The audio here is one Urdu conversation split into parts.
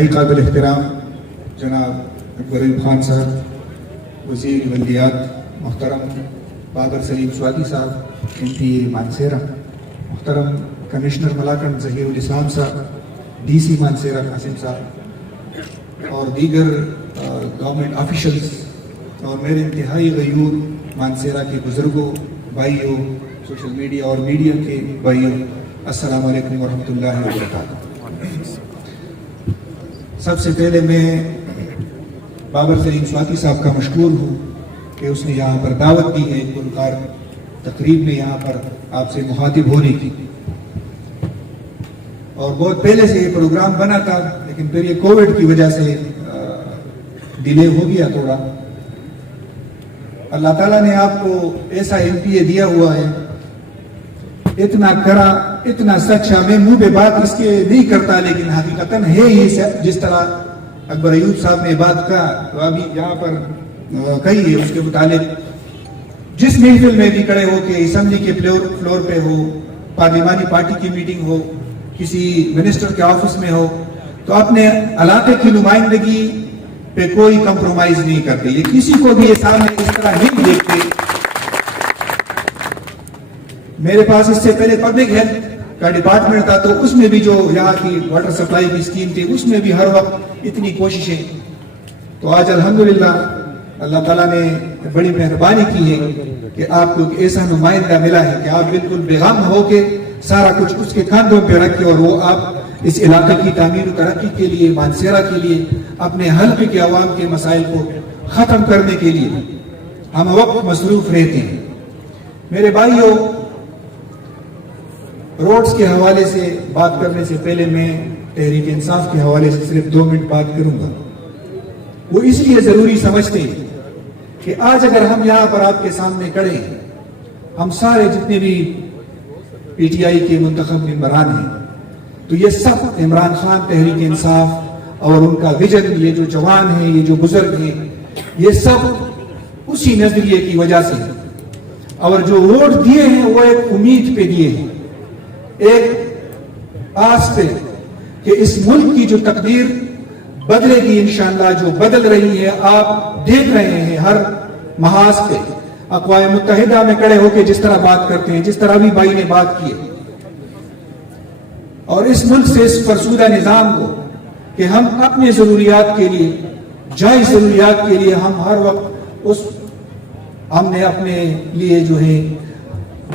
انتہائی قابل احترام جناب اکبر ایوب خان صاحب, وزیر بلدیات محترم بابر سلیم سوادی صاحب, MP مانسیرا محترم کمشنر ملاکنڈ ظہیر الاسلام صاحب, DC مانسیرا قاسم صاحب اور دیگر گورنمنٹ آفیشلز اور میرے انتہائی غیور مانسیرا کے بزرگوں, بھائیوں, سوشل میڈیا اور میڈیا کے بھائیوں, السلام علیکم ورحمۃ اللہ وبرکاتہ. سب سے پہلے میں بابر سلیم سوادی صاحب کا مشکور ہوں کہ اس نے یہاں پر دعوت دی ہے گلوکار تقریب میں یہاں پر آپ سے مخاطب ہونے کی. اور بہت پہلے سے یہ پروگرام بنا تھا, لیکن پھر یہ کووڈ کی وجہ سے ڈیلے ہو گیا تھوڑا. اللہ تعالیٰ نے آپ کو ایسا MPA دیا ہوا ہے, اتنا کرا, اتنا سچا. میں منہ پہ بات اس کے نہیں کرتا, لیکن حقیقتاً ہے ہی جس طرح اکبر ایوب صاحب نے بات کہا تو ابھی یہاں پر کہی ہے اس کے متعلق. جس محفل میں بھی کھڑے ہو کے اسمبلی کے فلور پہ ہو, پارلیمانی پارٹی کی میٹنگ ہو, کسی منسٹر کے آفس میں ہو, تو اپنے علاقے کی نمائندگی پہ کوئی کمپرومائز نہیں کرتے. یہ کسی کو بھی یہ سامنے اس طرح نہیں دیکھتے. میرے پاس اس سے پہلے پبلک ہیلتھ کا ڈپارٹمنٹ تھا, تو اس میں بھی جو یہاں کی واٹر سپلائی کی اسکیم تھی, اس میں بھی ہر وقت اتنی کوششیں. تو آج الحمدللہ اللہ تعالیٰ نے بڑی مہربانی کی ہے کہ آپ کو ایک ایسا نمائندہ ملا ہے کہ آپ بالکل بےغم ہو کے سارا کچھ اس کے کاندھوں پہ رکھ کے, اور وہ آپ اس علاقے کی تعمیر و ترقی کے لیے, مانسیرا کے لیے, اپنے حلقے کے عوام کے مسائل کو ختم کرنے کے لیے ہم وقت مصروف رہتے ہیں. میرے بھائیوں, روڈز کے حوالے سے بات کرنے سے پہلے میں تحریک انصاف کے حوالے سے صرف 2 منٹ بات کروں گا. وہ اس لیے ضروری سمجھتے ہیں کہ آج اگر ہم یہاں پر آپ کے سامنے کھڑے ہیں, ہم سارے جتنے بھی PTI کے منتخب ممبران ہیں, تو یہ سب عمران خان تحریک انصاف اور ان کا ویژن, یہ جو جوان ہیں, یہ جو بزرگ ہیں, یہ سب اسی نظریے کی وجہ سے, اور جو ووٹ دیے ہیں وہ ایک امید پہ دیے ہیں, ایک آس پہ کہ اس ملک کی جو تقدیر بدلے گی انشاءاللہ, جو بدل رہی ہے. آپ دیکھ رہے ہیں ہر محاذ پہ اقوام متحدہ میں کھڑے ہو کے جس طرح بات کرتے ہیں, جس طرح بھی بھائی نے بات کی, اور اس ملک سے اس فرسودہ نظام کو کہ ہم اپنے ضروریات کے لیے, جائز ضروریات کے لیے, ہم ہر وقت ہم نے اپنے لیے جو ہے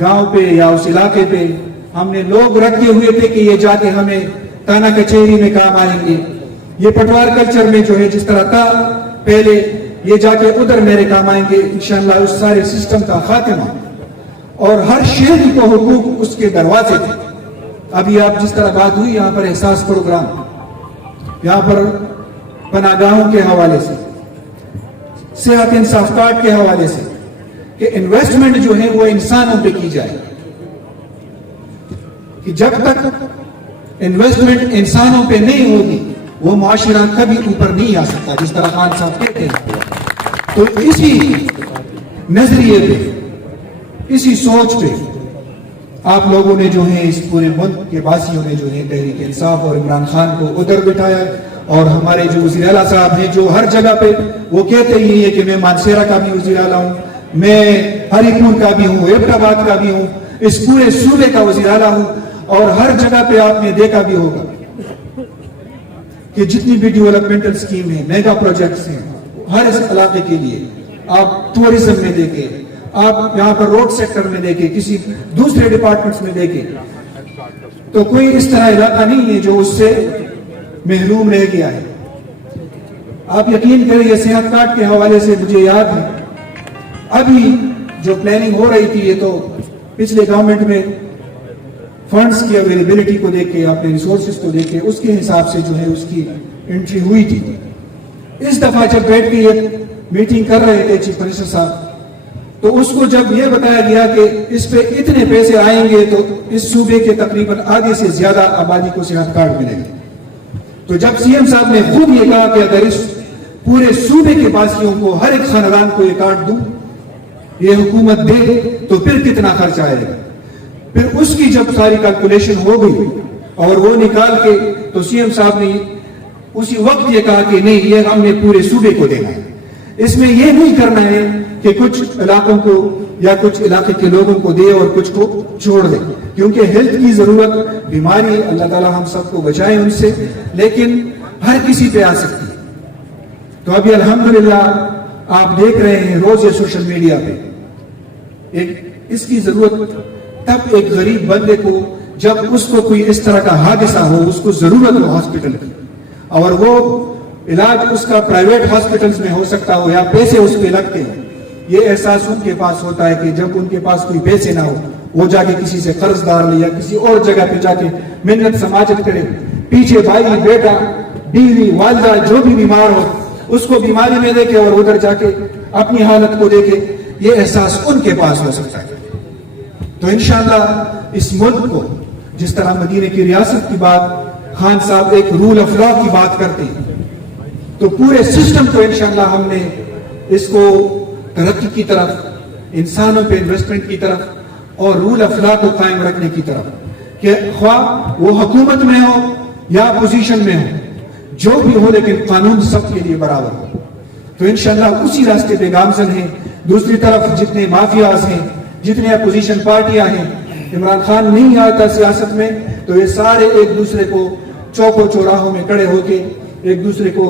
گاؤں پہ یا اس علاقے پہ ہم نے لوگ رکھے ہوئے تھے کہ یہ جا کے ہمیں تانا کچہری میں کام آئیں گے. یہ پٹوار کلچر میں جو ہے جس طرح تھا پہلے, یہ جا کے ادھر میرے کام آئیں گے انشاءاللہ. اس سارے سسٹم کا خاتمہ, اور ہر شہری کو حقوق اس کے دروازے تھے. ابھی آپ جس طرح بات ہوئی یہاں پر احساس پروگرام, یہاں پر پناہ گاہوں کے حوالے سے, صحت انصاف کارڈ کے حوالے سے, کہ انویسٹمنٹ جو ہے وہ انسانوں پہ کی جائے, کہ جب تک انویسٹمنٹ انسانوں پہ نہیں ہوگی وہ معاشرہ کبھی اوپر نہیں آ سکتا, جس طرح خان صاحب کہتے ہیں. تو اسی نظریے پہ, اسی سوچ پہ آپ لوگوں نے جو ہے, اس پورے ملک کے باسیوں نے جو ہے تحریک انصاف اور عمران خان کو ادھر بٹھایا. اور ہمارے جو وزیر اعلیٰ صاحب ہیں جو ہر جگہ پہ وہ کہتے ہی ہیں کہ میں مانسیرا کا بھی وزیر اعلیٰ ہوں, میں ہری پور کا بھی ہوں, ایبٹ آباد کا بھی ہوں, اس پورے صوبے کا وزیر اعلیٰ ہوں. اور ہر جگہ پہ آپ نے دیکھا بھی ہوگا کہ جتنی بھی ڈیولپمنٹل اسکیم ہیں, میگا پروجیکٹس ہیں, ہر اس علاقے کے لیے. آپ ٹورزم میں دیکھیں, آپ یہاں پر روڈ سیکٹر میں دیکھیں, کسی دوسرے ڈپارٹمنٹس میں دیکھیں, تو کوئی اس طرح علاقہ نہیں ہے جو اس سے محروم رہ گیا ہے. آپ یقین کریں, یہ صحت کارڈ کے حوالے سے مجھے یاد ہے ابھی جو پلاننگ ہو رہی تھی, یہ تو پچھلے گورنمنٹ میں فنڈز کی اویلیبلٹی کو دیکھ کے, اپنے ریسورسز کو دیکھ کے, اس کے حساب سے جو ہے اس کی انٹری ہوئی تھی. اس دفعہ جب بیٹھ کے یہ میٹنگ کر رہے تھے چیف منسٹر صاحب, تو اس کو جب یہ بتایا گیا کہ اس پہ اتنے پیسے آئیں گے تو اس صوبے کے تقریباً آدھے سے زیادہ آبادی کو صحت کارڈ ملے گا. تو جب CM صاحب نے خود یہ کہا کہ اگر اس پورے صوبے کے باسیوں کو, ہر ایک خاندان کو یہ کارڈ دوں, یہ حکومت دے, تو پھر کتنا خرچ آئے گا. پھر اس کی جب ساری کیلکولیشن ہو گئی اور وہ نکال کے, تو CM صاحب نے اسی وقت یہ کہا کہ نہیں یہ ہم نے پورے صوبے کو دینا ہے. اس میں یہ نہیں کرنا ہے کہ کچھ علاقوں کو یا کچھ علاقے کے لوگوں کو دے اور کچھ کو چھوڑ دے, کیونکہ ہیلتھ کی ضرورت, بیماری اللہ تعالیٰ ہم سب کو بچائے ان سے, لیکن ہر کسی پہ آ سکتی ہے. تو ابھی الحمدللہ آپ دیکھ رہے ہیں روز یہ سوشل میڈیا پہ اس کی ضرورت تب ایک غریب بندے کو جب اس کو کوئی اس طرح کا حادثہ ہو, اس کو ضرورت ہو ہاسپٹل کی, اور وہ علاج اس کا پرائیویٹ ہاسپٹلز میں ہو سکتا ہو یا پیسے اس پہ لگتے ہیں, یہ احساس ان کے پاس ہوتا ہے کہ جب ان کے پاس کوئی پیسے نہ ہو وہ جا کے کسی سے قرض دار لے یا کسی اور جگہ پہ جا کے محنت سماجت کرے, پیچھے بھائی بیٹا بیوی والدہ جو بھی بیمار ہو اس کو بیماری میں دیکھے اور ادھر جا کے اپنی حالت کو دیکھے, یہ احساس ان کے پاس ہو سکتا ہے. تو انشاءاللہ اس ملک کو جس طرح مدینہ کی ریاست کی بات خان صاحب ایک رول آف لا کی بات کرتے ہیں, تو پورے سسٹم کو انشاءاللہ ہم نے اس کو ترقی کی طرف, انسانوں پہ انویسٹمنٹ کی طرف اور رول آف لا کو قائم رکھنے کی طرف, کہ خواہ وہ حکومت میں ہو یا پوزیشن میں ہو, جو بھی ہو لیکن قانون سب کے لیے برابر ہو. تو انشاءاللہ اسی راستے پہ گامزن ہیں. دوسری طرف جتنے مافیاز ہیں, جتنے اپوزیشن پارٹیاں ہیں, عمران خان نہیں آتا سیاست میں تو یہ سارے ایک دوسرے کو چوکوں چوراہوں میں کھڑے ہو کے ایک دوسرے کو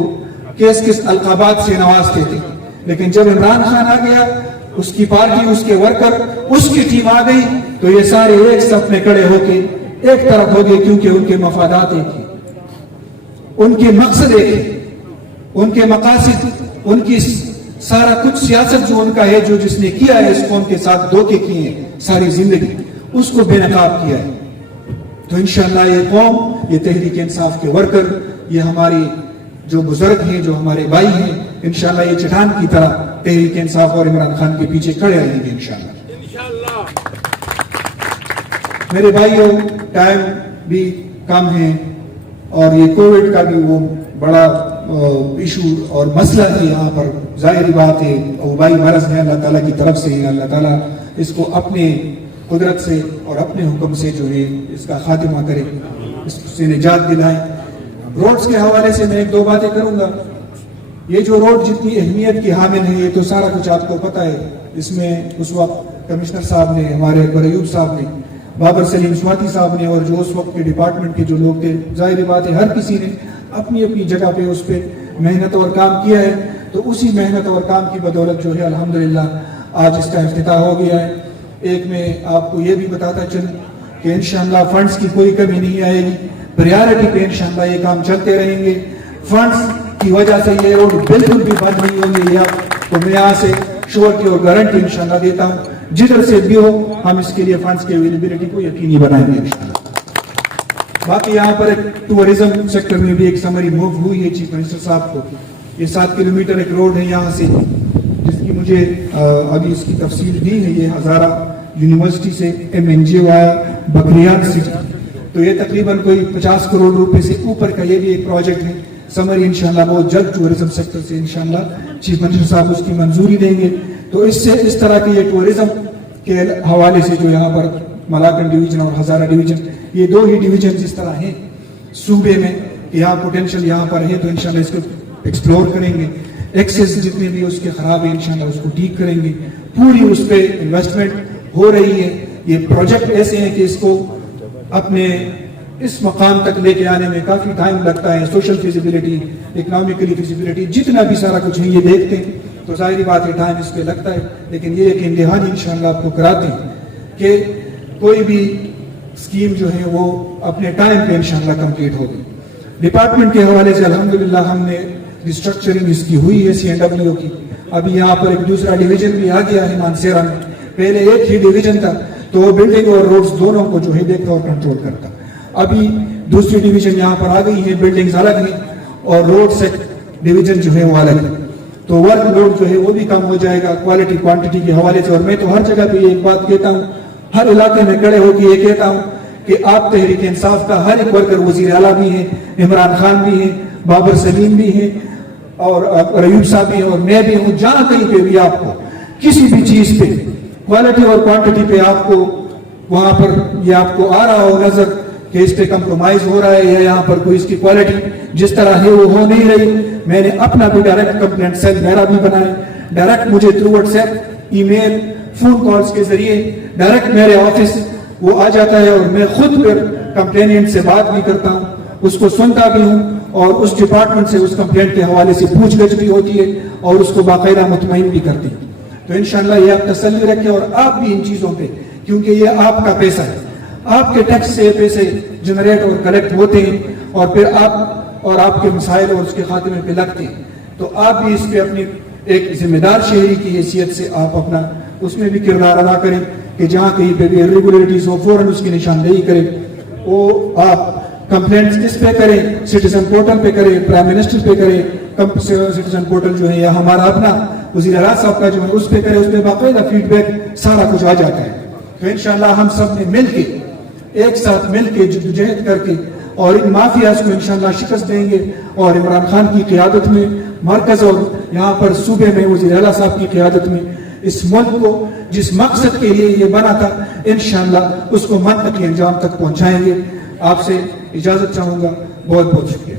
کس القابات سے نوازتے تھے, لیکن جب عمران خان آ گیا, اس کی پارٹی, اس کے ورکر, اس کی ٹیم آ گئی تو یہ سارے ایک صف میں کھڑے ہو کے ایک طرف ہو گئے, کیونکہ ان کے مفادات ایک ہیں, ان کے مقصد ایک ہیں, ان کے مقاصد, ان کی سارا کچھ سیاست جو ان کا ہے, جو جس نے کیا ہے اس قوم کے ساتھ دھوکے کیے ہیں ساری زندگی, اس کو بے نقاب کیا ہے. تو انشاءاللہ یہ قوم, یہ تحریک انصاف کے ورکر, یہ ہماری جو بزرگ ہیں, جو ہمارے بھائی ہیں, انشاءاللہ یہ چٹان کی طرح تحریک انصاف اور عمران خان کے پیچھے کھڑے رہیں گے انشاءاللہ. میرے بھائیوں, ٹائم بھی کم ہے اور یہ کووڈ کا بھی وہ بڑا ایشو اور مسئلہ ہے یہاں پر. ظاہری بات ہے وبائی مرض ہے, اللہ تعالیٰ کی طرف سے ہے, اللہ تعالیٰ اس کو اپنے قدرت سے اور اپنے حکم سے جو ہے اس کا خاتمہ کرے, اس سے نجات دلائے. روڈز کے حوالے سے میں ایک دو باتیں کروں گا. یہ جو روڈ جتنی اہمیت کی حامل ہے یہ تو سارا کچھ آپ کو پتہ ہے. اس میں اس وقت کمشنر صاحب نے, ہمارے اکبر ایوب صاحب نے, بابر سلیم سواتی صاحب نے, اور جو اس وقت کے ڈپارٹمنٹ کے جو لوگ تھے, ظاہری بات ہے ہر کسی نے اپنی اپنی جگہ پہ اس پہ محنت اور کام کیا ہے. تو اسی محنت اور کام کی بدولت جو ہے الحمدللہ آج اس کا افتتاح ہو گیا ہے. ایک میں آپ کو یہ بھی بتاتا چلوں کہ انشاءاللہ فنڈز کی کوئی کمی نہیں آئے گی, پریارٹی پہ انشاءاللہ یہ کام چلتے رہیں گے. فنڈز کی وجہ سے یہ روڈ بالکل بھی بند نہیں ہوں گے, تو میں یہاں سے شورٹی اور گارنٹی انشاءاللہ دیتا ہوں, جدھر سے بھی ہو ہم اس کے لیے فنڈز کے اویلیبلٹی کو یقینی بنائیں گے انشاءاللہ. باقی یہاں پر ایک ٹورزم سیکٹر میں بھی ایک سمری موو ہوئی ہے چیف منسٹر صاحب کو. یہ 7 کلومیٹر ایک روڈ ہے یہاں سے, جس کی مجھے ابھی اس کی تفصیل دی ہے. یہ ہزارہ یونیورسٹی سے MNGO آیا بکریان سٹی, تو یہ تقریباً کوئی 50 کروڑ روپے سے اوپر کا یہ بھی ایک پروجیکٹ ہے. سمری انشاءاللہ بہت جلد ٹورزم سیکٹر سے انشاءاللہ چیف منسٹر صاحب اس کی منظوری دیں گے. تو اس سے اس طرح کے یہ ٹورزم کے حوالے سے جو یہاں پر ملاکنڈ ڈویژن اور ہزارہ ڈویژن, یہ 2 ہی ڈویژن اس طرح ہیں صوبے میں کہ یہاں پوٹینشل یہاں پر ہے, تو انشاءاللہ اس کو ایکسپلور کریں گے. ایکسیس جتنے بھی اس کے خراب ہیں انشاءاللہ اس کو ٹھیک کریں گے. پوری اس پہ انویسٹمنٹ ہو رہی ہے. یہ پروجیکٹ ایسے ہیں کہ اس کو اپنے اس مقام تک لے کے آنے میں کافی ٹائم لگتا ہے. سوشل فیزیبلٹی, اکنامکلی فیزیبلٹی, جتنا بھی سارا کچھ ہے یہ دیکھتے ہیں, تو ظاہری بات ہے ٹائم اس پہ لگتا ہے. لیکن یہ ایک امتحان انشاءاللہ آپ کو کراتے ہیں کہ کوئی بھی اسکیم جو ہے وہ اپنے ٹائم پہ انشاءاللہ کمپلیٹ ہوگی. ڈپارٹمنٹ کے حوالے سے الحمدللہ ہم نے ریسٹرکچرنگ اس کی ہوئی ہے CNW کی. ابھی یہاں پر ایک دوسرا ڈویژن بھی آ گیا ہے مانسیرا میں. پہلے ایک ہی ڈویژن تھا, تو وہ بلڈنگ اور روڈز دونوں کو جو ہے دیکھتا اور کنٹرول کرتا. ابھی دوسری ڈویژن یہاں پر آ گئی ہے, بلڈنگز الگ ہیں اور روڈ سے ڈویژن جو ہے وہ الگ ہے, تو ورک لوڈ جو ہے وہ بھی کم ہو جائے گا کوالٹی کوانٹٹی کے حوالے سے. اور میں تو ہر جگہ پہ ایک بات کہتا ہوں, ہر علاقے میں کھڑے ہو کے یہ کہتا ہوں کہ آپ تحریک انصاف کا ہر ایک ورکر وزیر اعلیٰ بھی ہیں, عمران خان بھی ہیں, بابر سلیم بھی ہیں, اور ایوب صاحب بھی ہیں, اور میں بھی ہوں. جہاں کہیں پہ بھی آپ کو کسی بھی چیز پہ کوالٹی اور کوانٹٹی پہ آپ کو وہاں پر یہ آپ کو آ رہا ہو نظر کہ اس پہ کمپرومائز ہو رہا ہے یا یہاں پر کوئی اس کی کوالٹی جس طرح ہے وہ ہو نہیں رہی. میں نے اپنا بھی ڈائریکٹ کمپلینٹ سیل میرا بھی بنایا, ڈائریکٹ مجھے تھرو واٹس ایپ, ای میل, فون کالز کے ذریعے ڈائریکٹ میرے آفس وہ آ جاتا ہے, اور میں خود پھر کمپلینٹ سے بات بھی کرتا ہوں, اس کو سنتا بھی ہوں, اور اس ڈپارٹمنٹ سے اس کمپلینٹ کے حوالے سے پوچھ گچھ بھی ہوتی ہے, اور اس کو باقاعدہ مطمئن بھی کرتی ہے. تو انشاءاللہ یہ آپ تسلی رکھیں, اور آپ بھی ان چیزوں پہ, کیونکہ یہ آپ کا پیسہ ہے, آپ کے ٹیکس سے پیسے جنریٹ اور کلیکٹ ہوتے ہیں, اور پھر آپ اور آپ کے مسائل اور اس کے خاتمے پہ لگتے ہیں. تو آپ بھی اس پہ اپنی ایک ذمہ دار شہری کی حیثیت سے آپ اپنا اس میں بھی کردار ادا کریں, کہ جہاں کہیں پہ بھی ریگولیٹریز ہو فوراً اس کی نشاندہی کریں. وہ آپ کمپلینٹس کس پہ کریں, سٹیزن پورٹل پہ کریں, پرائم منسٹر پہ کریں, سٹیزن پورٹل جو ہے یا ہمارا اپنا وزیر اعلیٰ صاحب کا جو ہے اس پہ کریں, اس پہ باقاعدہ فیڈ بیک سارا کچھ آ جاتا ہے. تو انشاءاللہ ہم سب نے مل کے ایک ساتھ مل کے جدوجہد کر کے اور ان مافیاز کو انشاءاللہ شکست دیں گے, اور عمران خان کی قیادت میں مرکز اور یہاں پر صوبے میں وزیر اعلیٰ صاحب کی قیادت میں اس ملک کو جس مقصد کے لیے یہ بنا تھا انشاءاللہ اس کو منطقی انجام تک پہنچائیں گے. آپ سے اجازت چاہوں گا, بہت بہت شکریہ.